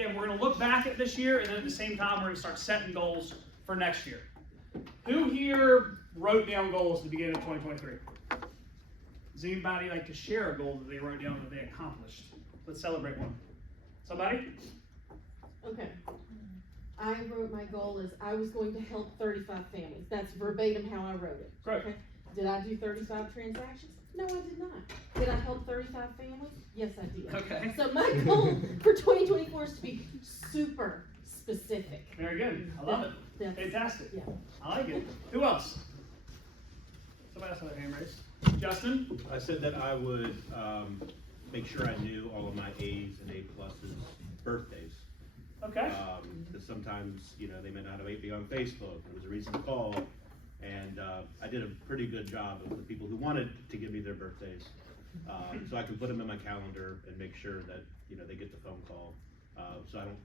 again, we're going to look back at this year, and then at the same time, we're going to start setting goals for next year. Who here wrote down goals at the beginning of 2023? Does anybody like to share a goal that they wrote down that they accomplished? Let's celebrate one. Somebody? Okay. I wrote my goal as I was going to help 35 families. That's verbatim how I wrote it. Great. Okay. Did I do 35 transactions? No, I did not. Did I help 35 families? Yes, I did. Okay. So my goal for 2024 is to be super specific. Very good. I love it. That's, Fantastic. yeah. I like it. Who else? Somebody else had their hand raised. Justin? I said that I would make sure I knew all of my A's and A pluses birthdays. Okay. Because sometimes, you know, they may not be on Facebook. There was a recent call, and I did a pretty good job of the people who wanted to give me their birthdays. So I can put them in my calendar and make sure that, you know, they get the phone call. So I don't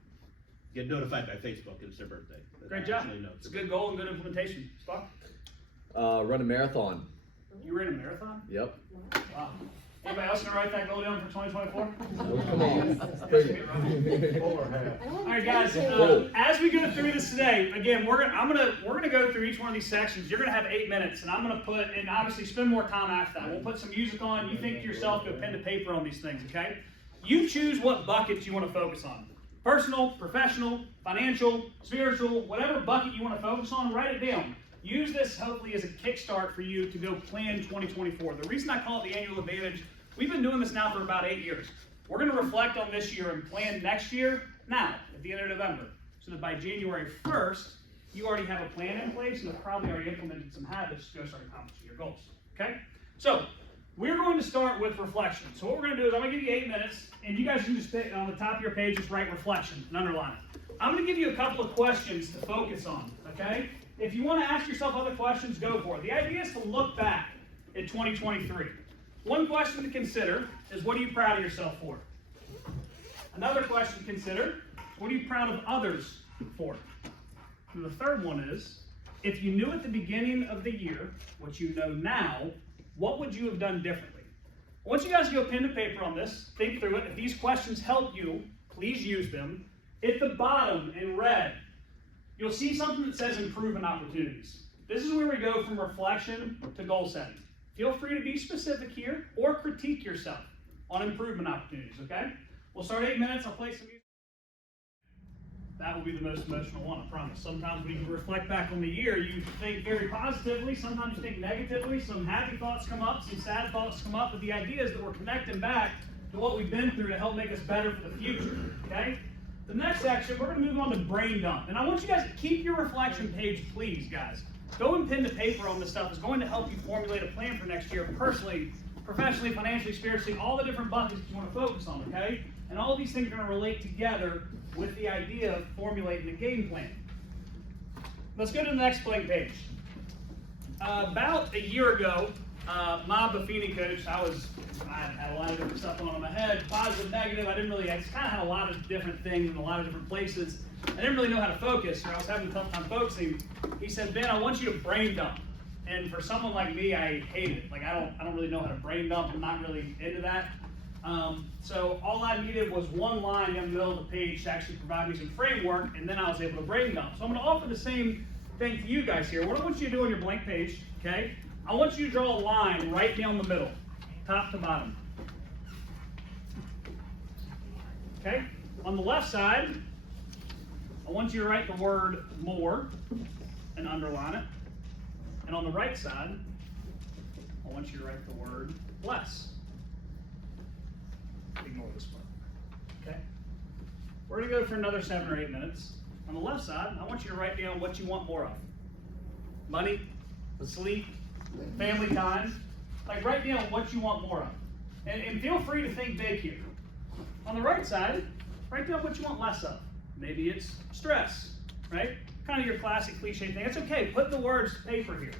get notified by Facebook that it's their birthday. Great job. It's a good goal and good implementation. Spock? Run a marathon. You ran a marathon? Yep. Wow. Anybody else gonna write that goal down for 2024? Oh, come on. Bring it. All right, guys. As we go through this today, again, we're gonna go through each one of these sections. You're gonna have 8 minutes, and I'm gonna put, and obviously spend more time after that. We'll put some music on. You think to yourself, go pen to paper on these things, okay? You choose what buckets you want to focus on. Personal, professional, financial, spiritual, whatever bucket you want to focus on, write it down. Use this hopefully as a kickstart for you to go plan 2024. The reason I call it the Annual Advantage, we've been doing this now for about 8 years. We're going to reflect on this year and plan next year now, at the end of November, so that by January 1st, you already have a plan in place and have probably already implemented some habits to go start accomplishing your goals. Okay? So, we're going to start with reflection. So what we're going to do is I'm going to give you 8 minutes, and you guys can just pick on the top of your page, just write reflection and underline it. I'm going to give you a couple of questions to focus on, okay? If you want to ask yourself other questions, go for it. The idea is to look back at 2023. One question to consider is, what are you proud of yourself for? Another question to consider, what are you proud of others for? And the third one is, if you knew at the beginning of the year what you know now, what would you have done differently? I want you guys to go pen to paper on this, think through it. If these questions help you, please use them. At the bottom in red, you'll see something that says improvement opportunities. This is where we go from reflection to goal setting. Feel free to be specific here or critique yourself on improvement opportunities, okay? We'll start 8 minutes. I'll play some music. That will be the most emotional one, I promise. Sometimes when you reflect back on the year, you think very positively, sometimes you think negatively, some happy thoughts come up, some sad thoughts come up, but the idea is that we're connecting back to what we've been through to help make us better for the future, okay? The next section, we're going to move on to brain dump. And I want you guys to keep your reflection page, please, guys. Go and pen to paper on this stuff. It's going to help you formulate a plan for next year, personally, professionally, financially, spiritually, all the different buckets you want to focus on, okay? And all of these things are going to relate together with the idea of formulating a game plan. Let's go to the next blank page. About a year ago, my Buffini coach, I had a lot of different stuff going on in my head, positive, negative. I just kind of had a lot of different things in a lot of different places. I didn't really know how to focus, or I was having a tough time focusing. He said, Ben, I want you to brain dump. And for someone like me, I hate it. Like I don't really know how to brain dump. I'm not really into that. So all I needed was one line in the middle of the page to actually provide me some framework, and then I was able to brain dump. So I'm going to offer the same thing to you guys here. What I want you to do on your blank page, okay? I want you to draw a line right down the middle, top to bottom. Okay? On the left side, I want you to write the word more and underline it. And on the right side, I want you to write the word less. Ignore this part. Okay? We're going to go for another 7 or 8 minutes. On the left side, I want you to write down what you want more of. Money, sleep, family time. Like, write down what you want more of. And feel free to think big here. On the right side, write down what you want less of. Maybe it's stress, right? Kind of your classic cliche thing. It's okay. Put the words to paper here.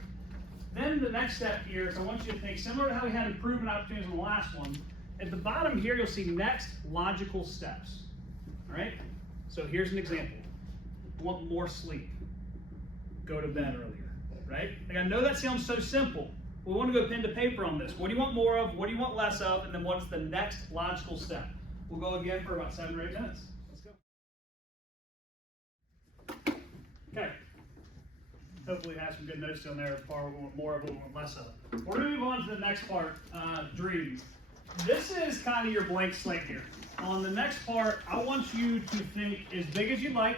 Then the next step here is I want you to think, similar to how we had improvement opportunities in the last one, at the bottom here, you'll see next logical steps. All right? So here's an example. Want more sleep. Go to bed earlier, right? Like, I know that sounds so simple. We want to go pen to paper on this. What do you want more of? What do you want less of? And then what's the next logical step? We'll go again for about 7 or 8 minutes. Okay. Hopefully it has some good notes down there, far more of it, less of it. We're gonna move on to the next part, dreams. This is kind of your blank slate here. On the next part, I want you to think as big as you'd like,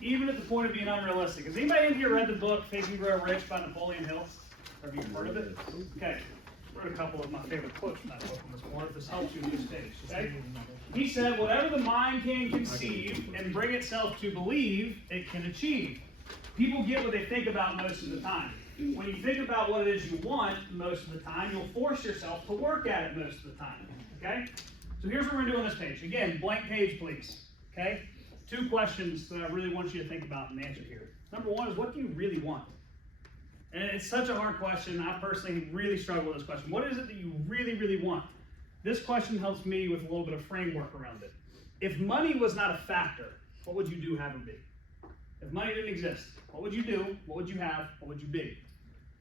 even at the point of being unrealistic. Has anybody in here read the book Think and Grow Rich by Napoleon Hill? Have you heard of it? Okay. I wrote a couple of my favorite quotes from that book on this board, if this helps you in this stage, okay? He said, whatever the mind can conceive and bring itself to believe, it can achieve. People get what they think about most of the time. When you think about what it is you want most of the time, you'll force yourself to work at it most of the time, okay? So here's what we're gonna do on this page. Again, blank page, please, okay? 2 questions that I really want you to think about and answer here. Number 1 is, what do you really want? And it's such a hard question. I personally really struggle with this question. What is it that you really, really want? This question helps me with a little bit of framework around it. If money was not a factor, what would you do, have, or be? If money didn't exist, what would you do? What would you have? What would you be?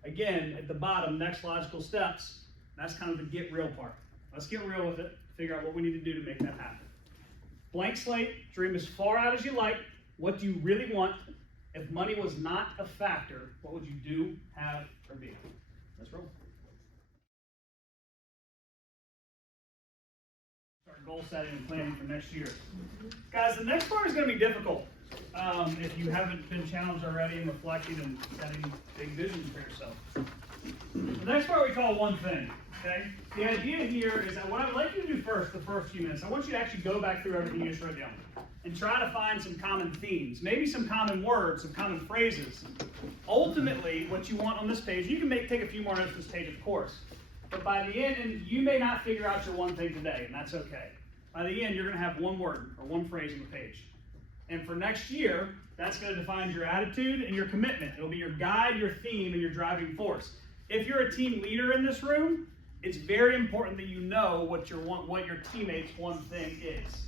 Again, at the bottom, next logical steps, that's kind of the get real part. Let's get real with it, figure out what we need to do to make that happen. Blank slate, dream as far out as you like. What do you really want? If money was not a factor, what would you do, have, or be? Let's roll. Start goal setting and planning for next year. Guys, the next part is going to be difficult. If you haven't been challenged already in reflecting and setting big visions for yourself. The next part we call one thing, okay? The idea here is that what I would like you to do first, the first few minutes, I want you to actually go back through everything you just wrote down and try to find some common themes, maybe some common words, some common phrases. Ultimately, what you want on this page, you can take a few more notes on this page, of course, but by the end, and you may not figure out your one thing today, and that's okay. By the end, you're going to have one word or one phrase on the page. And for next year, that's going to define your attitude and your commitment. It'll be your guide, your theme, and your driving force. If you're a team leader in this room, it's very important that you know what your teammates' one thing is.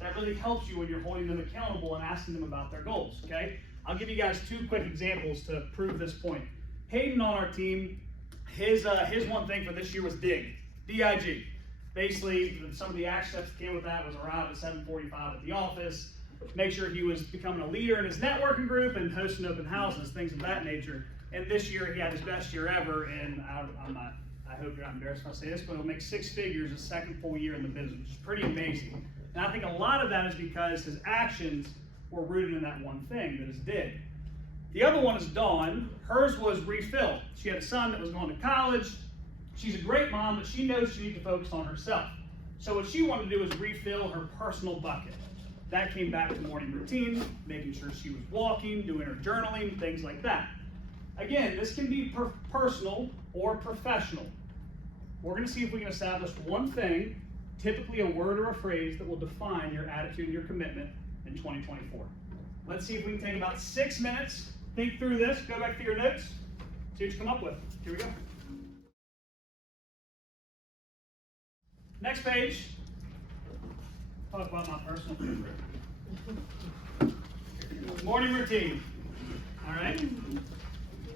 That really helps you when you're holding them accountable and asking them about their goals, okay? I'll give you guys 2 quick examples to prove this point. Hayden on our team, his one thing for this year was DIG, D-I-G. Basically, some of the action steps that came with that was arrive at 7:45 at the office, make sure he was becoming a leader in his networking group and hosting open houses, things of that nature. And this year, he had his best year ever, and I hope you're not embarrassed if I say this, but he'll make 6 figures his second full year in the business, which is pretty amazing. And I think a lot of that is because his actions were rooted in that one thing that is did. The other one is Dawn. Hers was refill. She had a son that was going to college. She's a great mom, but she knows she needs to focus on herself. So what she wanted to do was refill her personal bucket. That came back to morning routine, making sure she was walking, doing her journaling, things like that. Again, this can be personal or professional. We're going to see if we can establish one thing, typically a word or a phrase, that will define your attitude and your commitment in 2024. Let's see if we can take about 6 minutes, think through this, go back to your notes, see what you come up with. Here we go. Next page. Talk about my personal favorite. Morning routine. All right?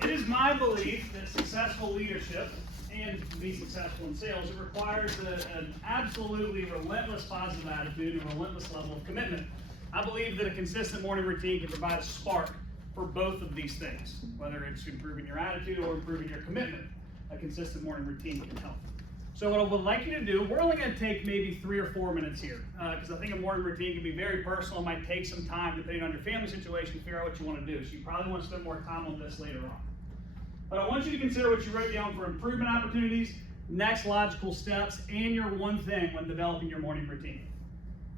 It is my belief that successful leadership and to be successful in sales, it requires an absolutely relentless positive attitude and a relentless level of commitment. I believe that a consistent morning routine can provide a spark for both of these things, whether it's improving your attitude or improving your commitment. A consistent morning routine can help. So what I would like you to do, we're only going to take maybe 3 or 4 minutes here, because I think a morning routine can be very personal. It might take some time, depending on your family situation, to figure out what you want to do. So you probably want to spend more time on this later on. But I want you to consider what you wrote down for improvement opportunities, next logical steps, and your one thing when developing your morning routine.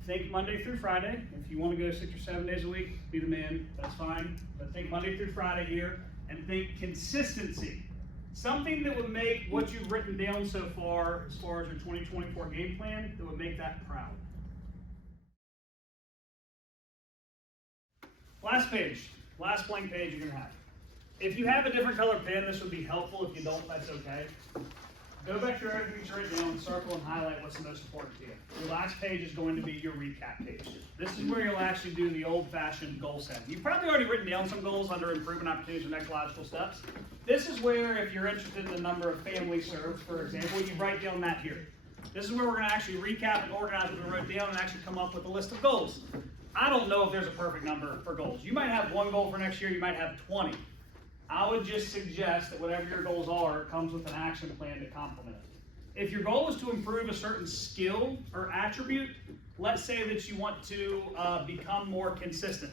Think Monday through Friday. If you want to go 6 or 7 days a week, be the man, that's fine. But think Monday through Friday here, and think consistency. Something that would make what you've written down so far as your 2024 game plan, that would make that proud. Last page, last blank page you're going to have. If you have a different color pen, this would be helpful. If you don't, that's okay. Go back through everything you write down, circle and highlight what's the most important to you. Your last page is going to be your recap page. This is where you'll actually do the old-fashioned goal setting. You've probably already written down some goals under improvement opportunities or next logical steps. This is where, if you're interested in the number of families served, for example, you write down that here. This is where we're going to actually recap and organize what we wrote down and actually come up with a list of goals. I don't know if there's a perfect number for goals. You might have one goal for next year, you might have 20. I would just suggest that whatever your goals are, it comes with an action plan to complement it. If your goal is to improve a certain skill or attribute, let's say that you want to become more consistent.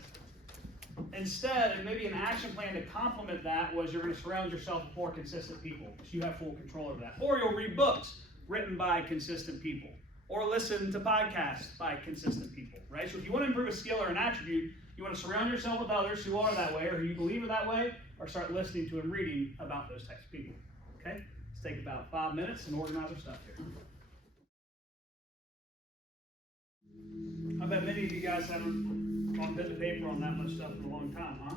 Instead, and maybe an action plan to complement that was you're going to surround yourself with more consistent people, so you have full control over that. Or you'll read books written by consistent people, or listen to podcasts by consistent people, right? So if you want to improve a skill or an attribute, you want to surround yourself with others who are that way, or who you believe are that way, or start listening to and reading about those types of people, okay? Let's take about 5 minutes and organize our stuff here. I bet many of you guys haven't on pen and paper on that much stuff in a long time, huh?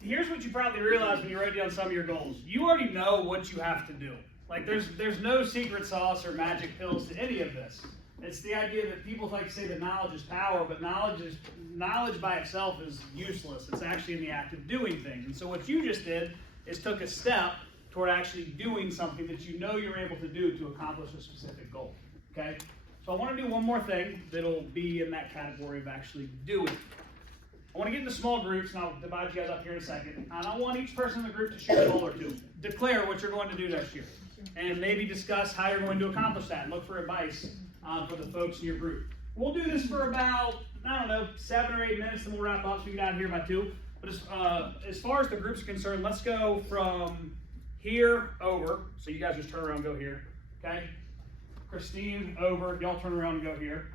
Here's what you probably realize when you write down some of your goals. You already know what you have to do. Like there's no secret sauce or magic pills to any of this. It's the idea that people like to say that knowledge is power, but knowledge by itself is useless. It's actually in the act of doing things. And so what you just did is took a step toward actually doing something that you know you're able to do to accomplish a specific goal. Okay? So I want to do one more thing that'll be in that category of actually doing. I want to get into small groups, and I'll divide you guys up here in a second. And I want each person in the group to share a goal or two. Declare what you're going to do next year. And maybe discuss how you're going to accomplish that. And look for advice for the folks in your group. We'll do this for about, 7 or 8 minutes, and we'll wrap up so we get out of here by 2. But as far as the group's concerned, let's go from here over. So you guys just turn around and go here. Okay? Christine, over. Y'all turn around and go here.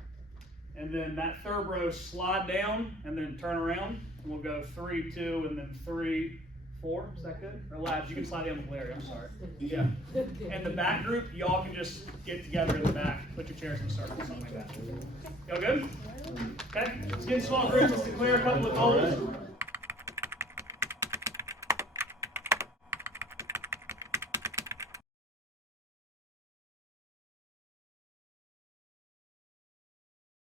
And then that third row, slide down and then turn around. And we'll go 3, 2, and then 3, 4. Is that good? Or Labs, you can slide down with Larry. I'm sorry. Yeah. And the back group, y'all can just get together in the back. Put your chairs in a circle, something like that. Y'all good? Okay. Let's get in small groups. Let's declare a couple of goals.